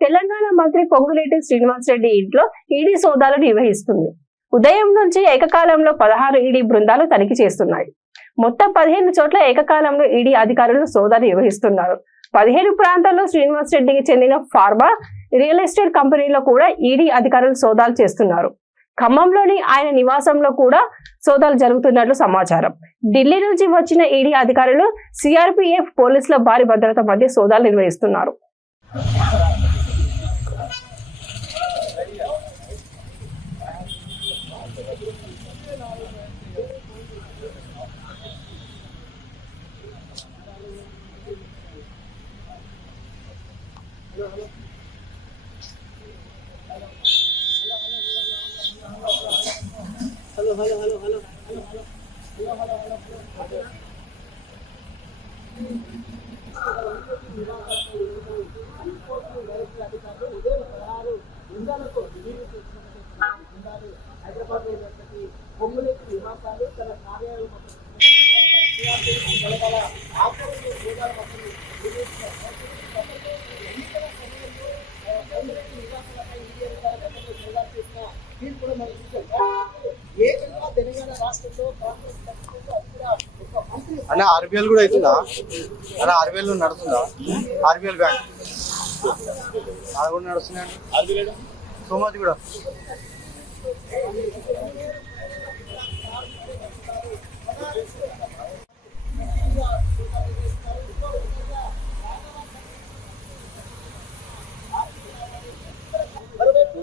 తెలంగాణ మంత్రి పొంగులేటి శ్రీనివాసరెడ్డి ఇంట్లో ఈడీ సోదాలు నిర్వహిస్తుంది. ఉదయం నుంచి ఏకకాలంలో 16 ఈడీ బృందాలు తనిఖీ చేస్తున్నాయి. మొత్తం 15 చోట్ల ఏకకాలంలో ఈడీ అధికారులు సోదాలు నిర్వహిస్తున్నారు. 17 ప్రాంతాల్లో శ్రీనివాసరెడ్డికి చెందిన ఫార్మా, రియల్ ఎస్టేట్ కంపెనీలో కూడా ఈడీ అధికారులు సోదాలు చేస్తున్నారు. ఖమ్మంలోని ఆయన నివాసంలో కూడా సోదాలు జరుగుతున్నట్లు సమాచారం. ఢిల్లీ నుంచి వచ్చిన ఈడీ అధికారులు సిఆర్పీఎఫ్ పోలీసుల భారీ భద్రత మధ్య సోదాలు నిర్వహిస్తున్నారు. హలో హైదరాబాద్ పొంగులేటి నివాసాలు తన కార్యాలయం అన్న ఆర్బిఎల్ కూడా అవుతుందా అన్న? ఆర్బిఎల్ నడుస్తుందా? ఆర్బిఎల్ బ్యాంక్ అది కూడా నడుస్తున్నాయండి. సోమాజి కూడా మరోవైపు